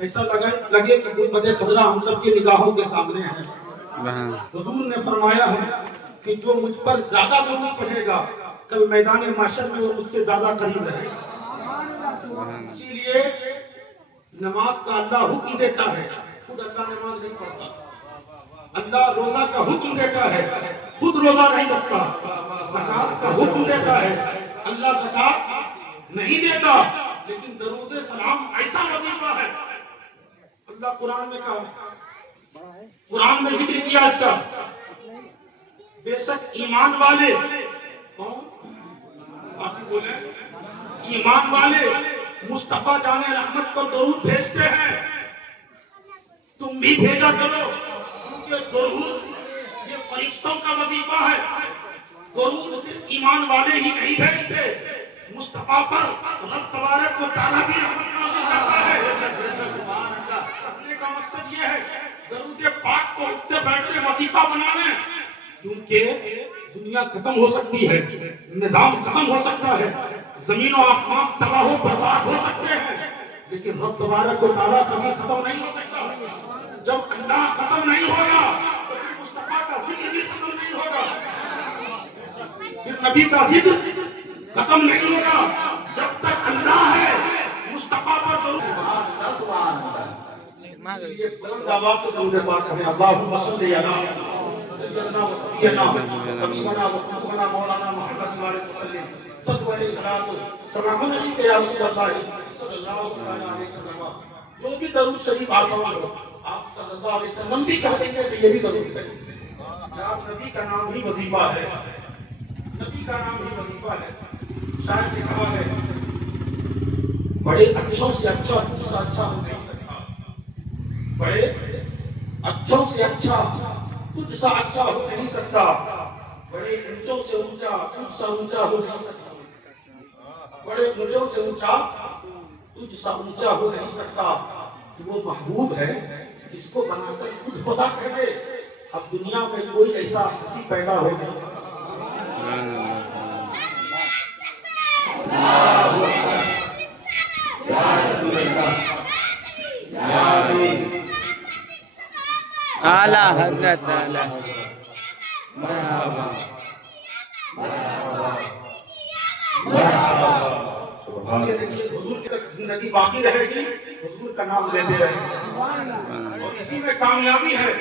ایسا لگے کہ گنبد خضرا ہم سب کی نگاہوں کے سامنے ہے۔ حضور نے فرمایا ہے کہ جو مجھ پر زیادہ درود پڑھے گا کل میدان محشر میں وہ مجھ سے زیادہ قریب رہے گا۔ اسی لیے نماز کا اللہ حکم دیتا ہے، خود اللہ نماز نہیں پڑھتا۔ اللہ روزہ کا حکم دیتا ہے، خود روزہ نہیں رکھتا۔ زکات کا حکم دیتا ہے، اللہ زکات نہیں دیتا، لیکن درود سلام ایسا وظیفہ ہے۔ اللہ قرآن میں کہا، قرآن میں ذکر کیا اس کا، بے شک ایمان والے، کون؟ آپ بولے ایمان والے مصطفیٰ جان رحمت پر درود بھیجتے ہیں، تم بھی بھیجا کرو، کیونکہ درود یہ فرشتوں کا وظیفہ ہے۔ درود صرف ایمان والے ہی نہیں بھیجتے، مصطفیٰ پر رب تبارک و تعالیٰ بھی رحمت نازل کرتا ہے۔ کہنے کا مقصد یہ ہے درود پاک کو اٹھتے بیٹھتے وظیفہ بنا لیں، کیونکہ دنیا ختم ہو سکتی ہے، نظام ختم ہو سکتا ہے، زمین و آسمان تباہ و برباد ہو سکتے ہیں، لیکن رب تبارک و تعالیٰ کبھی ختم نہیں ہو سکتا۔ جب اللہ ختم نہیں ہوگا تو پھر مصطفیٰ کا ذکر بھی ختم نہیں ہوگا، پھر نبی کا ذکر ختم نہیں ہوگا۔ جب تک اللہ ہے مصطفیٰ پر درود، یہ بلند آواز سے درود پاک کریں، اللہم صلی علی سیدنا و سیدنا حبیبنا و قدوتنا مولانا محمد وعلیہ وسلم صلو علیہ الصلوۃ والسلام علیک یا رسول اللہ صلی اللہ علیہ وسلم۔ جو بھی درود شریف آسان ہو، آپ صلی اللہ علیہ وسلم بھی کہہ دیں گے کہ یہ بھی درود ہے۔ آپ نبی کا نام ہی وظیفہ ہے، نبی کا نام ہی وظیفہ ہے۔ شاید نے کہا ہے بڑے اچھوں سے اچھا دوسرا اچھا ہو نہیں سکتا، بڑے اچھوں سے اچھا تجھ سا اچھا ہو نہیں سکتا، بڑے اونچوں سے اونچا تجھ سا اونچا ہو نہیں سکتا، بڑے اونچوں سے اونچا تجھ سا اونچا ہو نہیں سکتا۔ وہ محبوب ہے جس کو بنا کر خود خدا کہہ دے، اب دنیا میں کوئی ایسا ہنسی پیدا ہو نہیں سکتا۔ اعلیٰ حضرت اعلیٰ دیکھیے حضور کی زندگی باقی رہے گی، حضور کا نام لیتے رہیں گے، اور اسی میں کامیابی ہے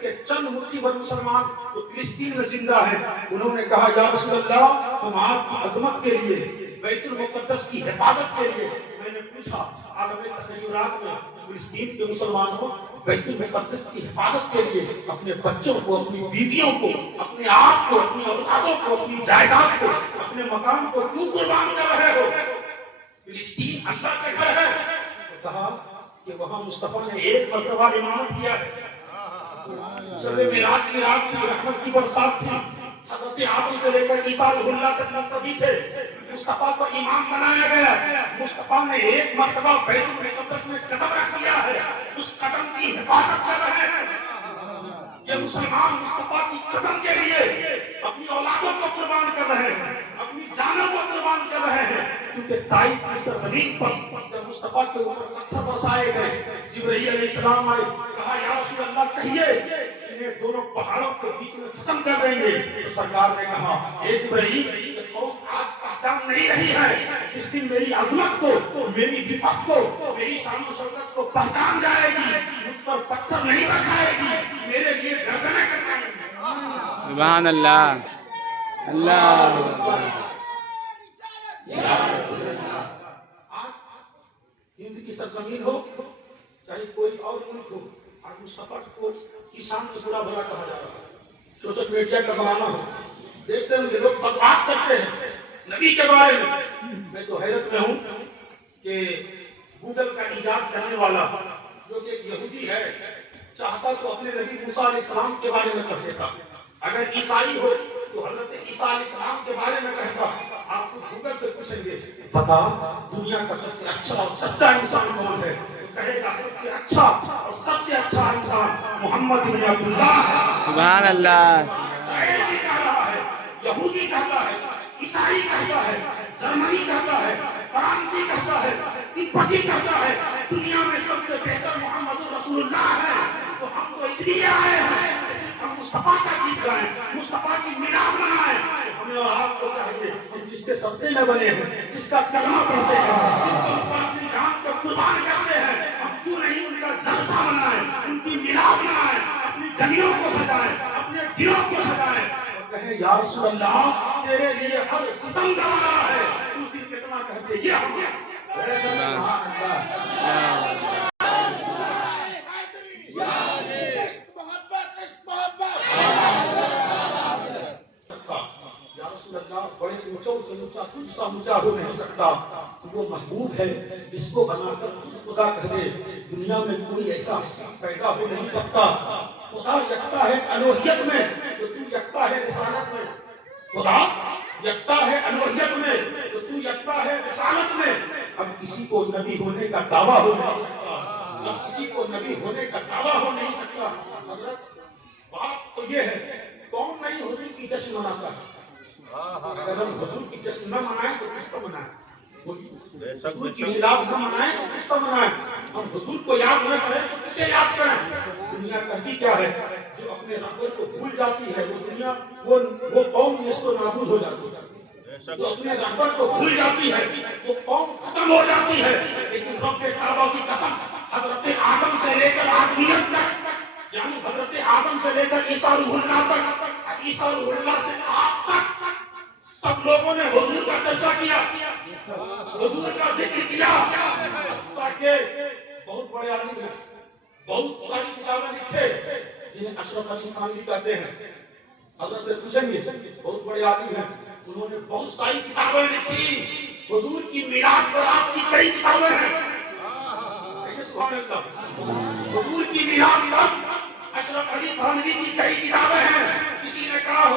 کہ چند مٹھی بھر مسلمان جو فلسطین میں زندہ ہیں، انہوں نے کہا یا رسول اللہ ہم آپ کی عظمت کے لیے، بیت المقدس کی حفاظت کے لیے، میں نے پوچھا عالم تخیلات میں فلسطین کے مسلمانوں بیت المقدس کی حفاظت کے لیے اپنے بچوں کو، اپنی بیویوں کو، اپنے آپ کو، اپنی اولادوں کو، اپنی جائیداد کو، اپنے مکان کو کیوں قربان کر رہے ہو؟ فلسطین اللہ کا گھر ہے۔ کہا کہ وہاں مصطفیٰ نے ایک مرتبہ امامت کیا ہے، شب معراج کی رات تھی، رحمت کی برسات تھی، حضرت آدم سے لے کر عیسیٰ علیہ اللہ تک مقتدی تھے، مصطفیٰ کو امام بنایا گیا۔ مصطفیٰ نے ایک مرتبہ بیت المقدس میں قدم رکھ دیا ہے، اس قدم کی حفاظت کر رہے ہیں۔ یہ مسلمان مصطفیٰ کی قدم کے لیے اپنی اولادوں کو قربان کر رہے ہیں، اپنی جانوں کو قربان کر رہے ہیں، کیونکہ طائف کی سرزمین پر جب مصطفیٰ کے اوپر پتھر برسائے گئے، جبرائیل علیہ السلام آئے، کہا یا رسول اللہ کہیے انہیں دونوں پہاڑوں کے بیچ میں ختم کر دیں گے۔ تو سرکار نے کہا اے جبرائیل یہ قوم آج پہچان نہیں رہی ہے، جس دن میری عظمت کو، میری رفعت کو، میری شان و شوکت کو پہچان جائے گی، مجھ پر پتھر نہیں برسائے گی، میرے لیے گردنیں کٹائیں گی۔ سبحان اللہ، اللہ آج ہند کی سرزمین ہو چاہے کوئی اور ملک ہو، آج مصطفیٰ کو کی شان کو برا بھلا کہا جا رہا ہے۔ سوشل میڈیا کا زمانہ ہو، دیکھتے ہیں کہ لوگ بکواس کرتے ہیں نبی کے بارے میں۔ میں تو حیرت میں ہوں کہ گوگل کا ایجاد کرنے والا جو کہ ایک یہودی ہے، چاہتا تو اپنے نبی موسیٰ علیہ السلام کے بارے میں کہہ دیتا، اگر عیسائی ہو تو حضرت عیسیٰ علیہ السلام کے بارے میں کہتا۔ آپ کو گوگل سے پوچھیں گے بتا دنیا کا سب سے اچھا اور سچا انسان کون ہے، تو کہے گا سب سے اچھا اور سب سے اچھا انسان محمد بن عبداللہ ہے۔ سبحان اللہ، بھی کہہ رہا ہے، یہودی کہتا ہے، عیسائی کہتا ہے، جرمنی کہتا ہے، فرانسی کہتا ہے، تبتی کہتا ہے، دنیا میں سب سے بہتر محمد رسول اللہ ہے تو ہم تو اس لیے آئے ہیں ہم مصطفیٰ کا گیت گائیں مصطفیٰ کی میلاد منائیں ہمیں اور آپ کو چاہیے ہم جس کے سردے میں بنے ہیں جس کا کلمہ پڑھتے ہیں جن کے اوپر اپنی جان کو قربان کرتے ہیں ہم کیوں نہیں ان کا جلسہ منائیں ان کی میلاد منائیں اپنی گلیوں کو سجائیں اپنے دلوں کو سجائیں اور کہیں یا رسول اللہ تیرے لیے ہر ستم گوارا ہے تو صرف اتنا کہتے یہ ہم بڑے اونچوں سے اونچا کچھ سا اونچا ہو نہیں سکتا وہ محبوب ہے جس کو بنا کر خدا کہہ دے دنیا میں کوئی ایسا حساب پیدا ہو نہیں سکتا خدا یکتا ہے الوہیت میں تو تو یکتا ہے رسالت میں خدا یکتا ہے الوہیت میں تو تو یکتا ہے رسالت میں اب کسی کو نبی ہونے کا دعویٰ ہو نہیں سکتا اب کسی کو نبی ہونے کا دعویٰ ہو نہیں سکتا حضرت بات تو یہ ہے کون نہیں حضور کی جشن مناتا ہے اگر ہم حضور کی جشن نہ منائیں تو کس کو منائیں حضور کی میلاد نہ منائیں تو کس کو منائیں ہم حضور کو یاد نہ کریں تو کسے یاد کریں دنیا کہتی کیا ہے جو اپنے رہبر کو بھول جاتی ہے وہ دنیا وہ قوم جس کو نابود ہو جاتی ہے جو اپنے رہبر کو بھول جاتی ہے وہ قوم ختم ہو جاتی ہے لیکن رب کعبہ کی قسم حضرت آدم سے لے کر آدمیت تک یعنی حضرت آدم سے لے کر عیسیٰ روح اللہ تک عیسیٰ روح اللہ سے آپ تک سب لوگوں نے حضور کا چرچا کیا حضور کا ذکر کیا تاکہ بہت بڑے عالم ہیں بہت ساری کتابیں لکھے جنہیں اشرف علی تھانوی کہتے ہیں حضرت سے پوچھیں گے بہت بڑے عالم ہیں انہوں نے بہت ساری کتابیں لکھی حضور کی میلاد پر آپ کی کئی کتابیں ہیں سبحان اللہ حضور کی میلاد پر اشرف علی تھانوی کی کئی کتابیں ہیں کسی نے کہا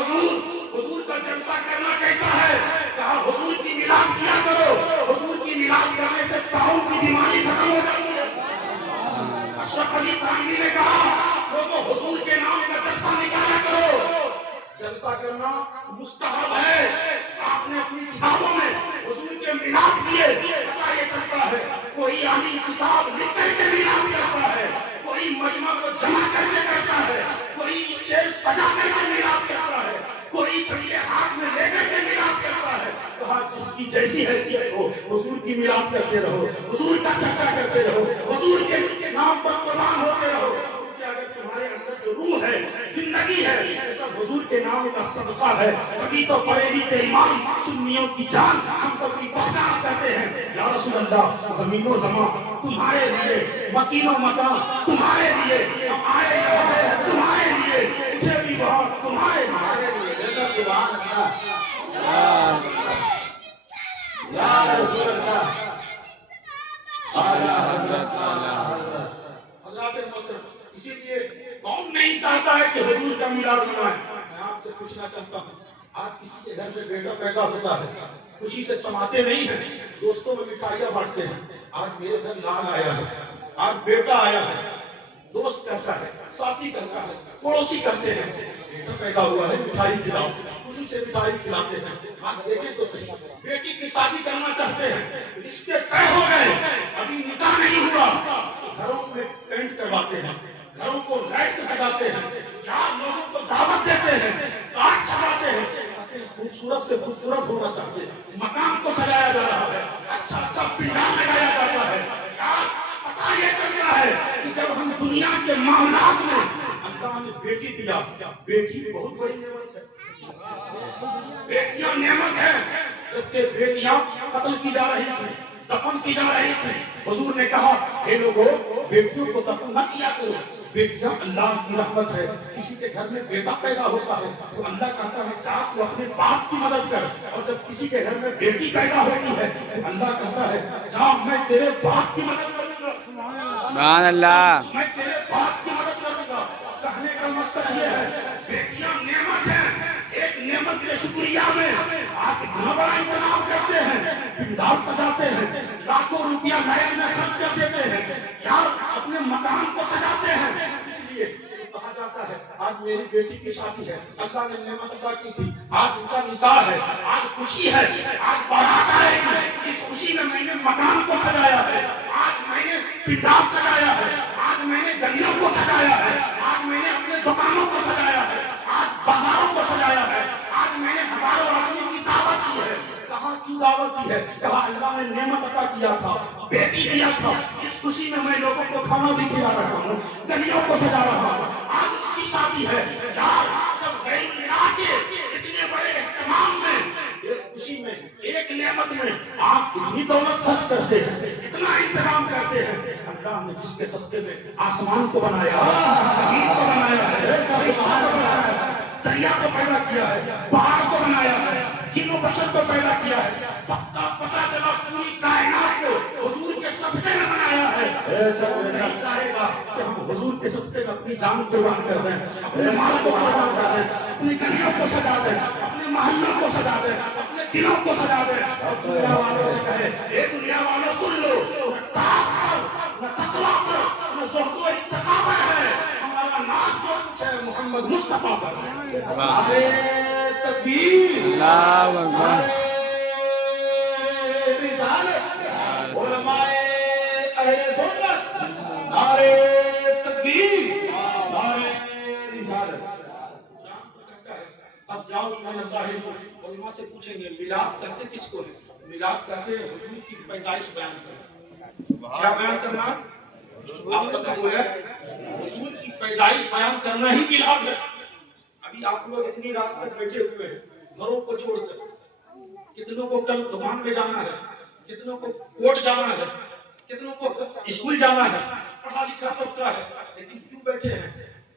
حضور کا جلسہ کرنا کیسا ہے کہا حضور کی میلاد کیا کرو حضور کی میلاد کرنے سے طاعون کی بیماری ختم ہو جاتی ہے اشرف علی تھانوی نے کہا لوگوں حضور کے نام کا جلسہ نکالا کرو جلسہ کرنا مستحب ہے آپ نے اپنی کتابوں میں حضور کے میلاد کیے پتہ یہ چلتا ہے کوئی عالم کتاب لکھ کر کے میلاد کرتا ہے کوئی مجمع کو جمع کر کے کرتا ہے کوئی اسٹیج سجا کر کے میلاد کرتا ہے کوئی چنگے ہاتھ میں لے کر کے میلاد کرتا ہے کہا جس کی جیسی حیثیت ہو حضور کی میلاد کرتے رہو حضور کا چرچا کرتے رہو حضور کے نام پر قربان ہوتے رہو کہ اگر تمہارے اندر جو روح ہے زندگی ہے یہ سب حضور کے نام کا صدقہ ہے ابھی تو بریلی کے امام سنیوں کی جان ہم سب کی پہچان کرتے ہیں یا رسول اللہ زمین و زمان تمہارے لیے مکین و مکان تمہارے لیے ہم آئے ہیں تمہارے لیے مجھے بھی وہاں تمہارے لیے یا رسول اللہ حضرات محترم اسی لیے کون نہیں چاہتا ہے کہ حضور کا میلاد منائیں میں آپ سے پوچھنا چاہتا ہوں آج کسی کے گھر میں بیٹا پیدا ہوتا ہے خوشی سے سماتے نہیں ہیں دوستوں میں مٹھائیاں بانٹتے ہیں آج میرے گھر لال آیا ہے آج بیٹا آیا ہے دوست کہتا ہے ساتھی کہتا ہے پڑوسی کہتے ہیں بیٹا پیدا ہوا ہے مٹھائی کھلاؤ خوشی سے مٹھائی کھلاتے ہیں آج دیکھیں تو صحیح بیٹی کی شادی کرنا چاہتے ہیں رشتے طے ہو گئے ابھی نکاح نہیں ہوا گھروں میں پینٹ کرواتے ہیں گھروں کو لائٹ سے سجاتے ہیں یار لوگوں کو دعوت دیتے ہیں کارڈ چھپاتے ہیں خوبصورت سے خوبصورت ہونا چاہتے ہیں مکان کو سجایا جا رہا ہے اچھا اچھا پنڈال لگایا جاتا ہے یار پتہ یہ چلتا ہے کہ جب ہم دنیا کے معاملات میں اللہ نے بیٹی دیا بیٹی بہت بڑی نعمت ہے بیٹیاں نعمت ہے جبکہ بیٹیاں قتل کی جا رہی تھی دفن کی جا رہی تھی حضور نے کہا اے لوگوں بیٹیوں کو دفن نہ کیا کرو بیٹیاں اللہ کی رحمت ہے کسی کے گھر میں بیٹا پیدا ہوتا ہے تو اللہ کہتا ہے جا تو اپنے باپ کی مدد کر اور جب کسی کے گھر میں بیٹی پیدا ہوتی ہے تو اللہ کہتا ہے جا میں تیرے باپ کی مدد کروں گا سبحان اللہ میں تیرے باپ کی مدد کروں گا کہنے کا مقصد یہ ہے بیٹیاں نعمت ہیں ایک نعمت کے شکریہ میں آپ اتنا بڑا انتظام کرتے ہیں پنڈال سجاتے ہیں لاکھوں روپیہ نائب میں خرچ کر دیتے ہیں یا اپنے مکان کو سجاتے ہیں اس لیے کہا جاتا ہے آج میری بیٹی کی شادی ہے, اللہ نے نعمت عطا کی تھی, آج ان کا نکاح ہے, آج خوشی ہے, آج بارات آئے گی, اس خوشی میں میں نے مکان کو سجایا ہے, آج میں نے پنڈال سجایا ہے, آج میں نے گلیوں کو سجایا ہے, آج میں نے اپنے دکانوں کو سجایا ہے, آج بازاروں کو سجایا ہے, آج میں نے ہزاروں آدمی کی دعوت کی ہے. کہاں کی دعوت کی ہے؟ کہاں اللہ نے نعمت عطا کیا تھا, بیٹی دیا تھا, اس خوشی میں میں لوگوں کو کھانا بھی کھلا رہا ہوں, گلیوں کو سجا رہا ہوں. آج اس کی شادی ہے یار, جب غیر ملا کے اتنے بڑے اہتمام میں, ایک خوشی میں, ایک نعمت میں آپ اتنی دولت خرچ کرتے ہیں, اتنا انتظام کرتے ہیں. اللہ نے جس کے صدقے میں آسمان کو بنایا, زمین کو بنایا ہے, فرشتوں کو بنایا ہے, دریا کو پیدا کیا ہے, پہاڑ کو بنایا ہے, جن و بشر کو پیدا کیا ہے, پتا چلا پوری کائنات کو حضور کے صدقے میں بنایا ہے. نہیں چاہے گا کہ ہم حضور کے صدقے میں اپنی جان قربان کر دیں, اپنے مال کو قربان کر دیں, اپنی گلیوں کو سجا دیں, اپنے محلوں کو سجا دیں, اپنے دلوں کو سجا دیں, اور دنیا والوں سے کہے اے دنیا والوں سن لو, نہ تقویٰ پر, نہ زہد و اتقا پر ہے, ہمارا نام جو کچھ ہے محمد مصطفیٰ پر ہے. نعرے تکبیر, اللہ اکبر. علماء اہل سنت, نعرے تکبیر, نعرے رسالت. اب جاؤ میں اللہ علماء سے پوچھیں گے میلاد کرتے کس کو ہے؟ میلاد کرتے ہیں حضور کی پیدائش بیان کرنا. کیا بیان کرنا؟ آپ سب کو ہے حضور کی پیدائش بیان کرنا ہی میلاد ہے. ابھی آپ لوگ اتنی رات تک بیٹھے ہوئے ہیں گھروں کو چھوڑ کر, کتنوں کو کل دکان پہ جانا ہے, کتنوں کو کورٹ جانا ہے, کتنوں کو اسکول جانا ہے, پڑھا لکھا ہوتا ہے, لیکن کیوں بیٹھے ہیں؟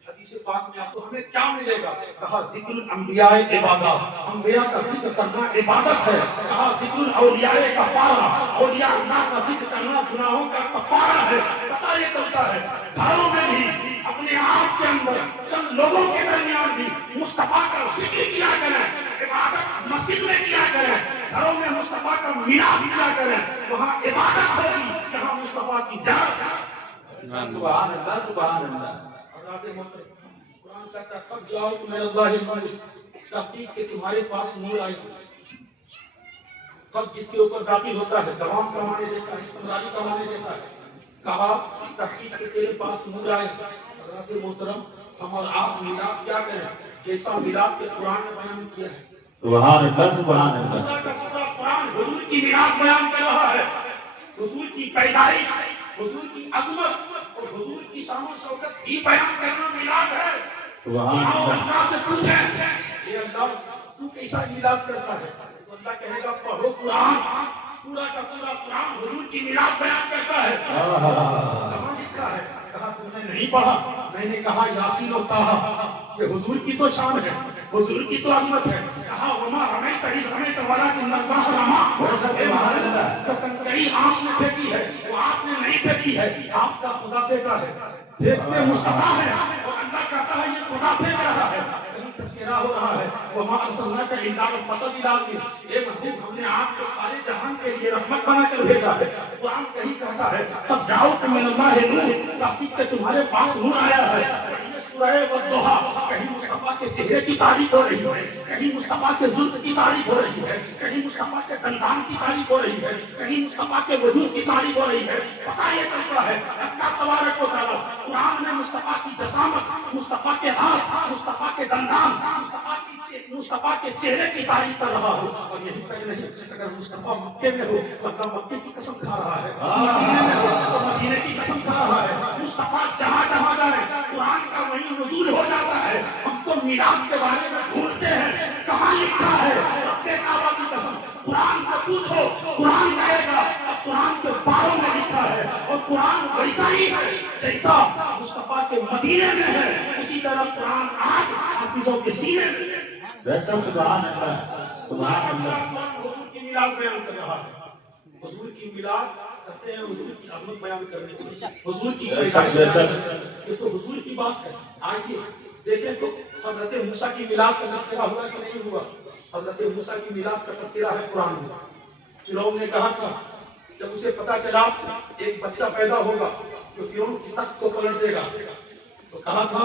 حدیث پاک میں آپ کو ہمیں کیا ملے گا؟ کہا ذکر الانبیاء عبادت, انبیاء کا ذکر کرنا عبادت ہے. کہا ذکر الاولیاء کفارہ, اولیاء اللہ کا ذکر کرنا گناہوں کا کفارہ ہے. پتہ یہ چلتا ہے گھروں میں بھی, اپنے آپ کے اندر, چند لوگوں کے درمیان بھی مصطفیٰ کا ذکر کیا کریں, عبادت مسجد میں کیا کریں, گھروں میں مصطفیٰ کا میلاد کیا کریں, وہاں عبادت ہوگی, جہاں مصطفیٰ کی زیارت. سبحان اللہ, سبحان اللہ. قرآن کہتا ہے قد جاؤکم من اللہ النور, تحقیق کہ تمہارے پاس نور آئی. قد جس کے اوپر داخل ہوتا ہے دوام کا معنی دیتا ہے, استمراری کا معنی دیتا ہے. کہا تحقیق کہ تیرے پاس نور آئے. حضرات محترم, ہم اور آپ میلاد کیا کریں جیسا میلاد کے قرآن نے بیان کیا ہے. سبحان اللہ, سبحان اللہ. پورا کا پورا قرآن حضور کی میلاد بیان کر رہا ہے, حضور کی پیدائش, حضور کی عظمت اور حضور کی شان و شوکت بھی بیان کرنا میلاد ہے. سبحان اللہ سے پوچھیں اے اللہ تو کیسا میلاد کرتا ہے؟ تو اللہ کہے گا پڑھو قرآن, پورا کا پورا قرآن حضور کی میلاد بیان کرتا ہے. کہاں لکھا ہے؟ کہا تم نے نہیں پڑھا. میں نے کہا یاسین و طٰہٰ, یہ حضور کی تو شان ہے, حضور کی تو عظمت ہے. کہا وما رمیت اذ رمیت ولکن اللہ رمی, تو کنکری آپ نے پھینکی ہے, وہ آپ نے نہیں پھینکی ہے, آپ کا خدا پھینکا ہے. پھینکتے مصطفیٰ ہے اور اللہ کہتا ہے یہ خدا پھینک رہا ہے. کہیں تذکرہ ہو رہا ہے وما ارسلناک الا رحمۃ للعالمین, اے محبوب ہم نے آپ کو سارے جہان کے لیے رحمت بنا کر بھیجا ہے. قرآن کہیں کہتا ہے تب جاؤکم من اللہ نور, تحقیق کہ تمہارے پاس نور آیا ہے. سورہ والضحیٰ, کہیں مصطفیٰ کے چہرے کی تعریف ہو رہی ہے, کہیں مصطفیٰ کے زلف کی تعریف ہو رہی ہے, کہیں مصطفیٰ کے دندان کی تعریف ہو رہی ہے, کہیں مصطفیٰ کے وجود کی تعریف ہو رہی ہے. پتہ یہ چلتا ہے اللہ تبارک و تعالیٰ قرآن میں مصطفیٰ کی جسامت, مصطفیٰ کے ہاتھ, مصطفیٰ کے دندان, مصطفیٰ کے چہرے کی تعریف کر رہا ہو. اور یہی تک نہیں, اگر مصطفیٰ مکے میں ہو تو اللہ مکے کی قسم کھا رہا ہے, مدینے میں ہو تو مدینے کی قسم کھا رہا ہے. مصطفیٰ جہاں جہاں جائے قرآن کا وہی نزول ہو جاتا ہے. ہم تو میلاد کے بارے میں ڈھونڈتے ہیں کہاں لکھا ہے. رب کعبہ کی قسم قرآن سے پوچھو, قرآن کہے گا قرآن کے باروں میں لکھا ہے, اور قرآن ویسا ہی ہے جیسا مصطفیٰ کے مدینے میں ہے, اسی طرح قرآن آج حافظوں کے سینے میں ہے. سبحان اللہ, سبحان اللہ. حضور کی میلاد بیان کر رہا ہے, حضور کی میلاد کرتے ہیں حضور کی عظمت بیان کرنے کے لیے, حضور کی پیدائش, یہ تو حضور کی بات ہے. آئیے دیکھیں تو حضرت موسیٰ کی میلاد کا تذکرہ ہوا کہ نہیں ہوا؟ حضرت موسیٰ کی میلاد کا تذکرہ ہے قرآن میں. فرعون نے کہا تھا جب اسے پتا چلا ایک بچہ پیدا ہوگا جو فرعون کی تخت کو پلٹ دے گا, تو کہا تھا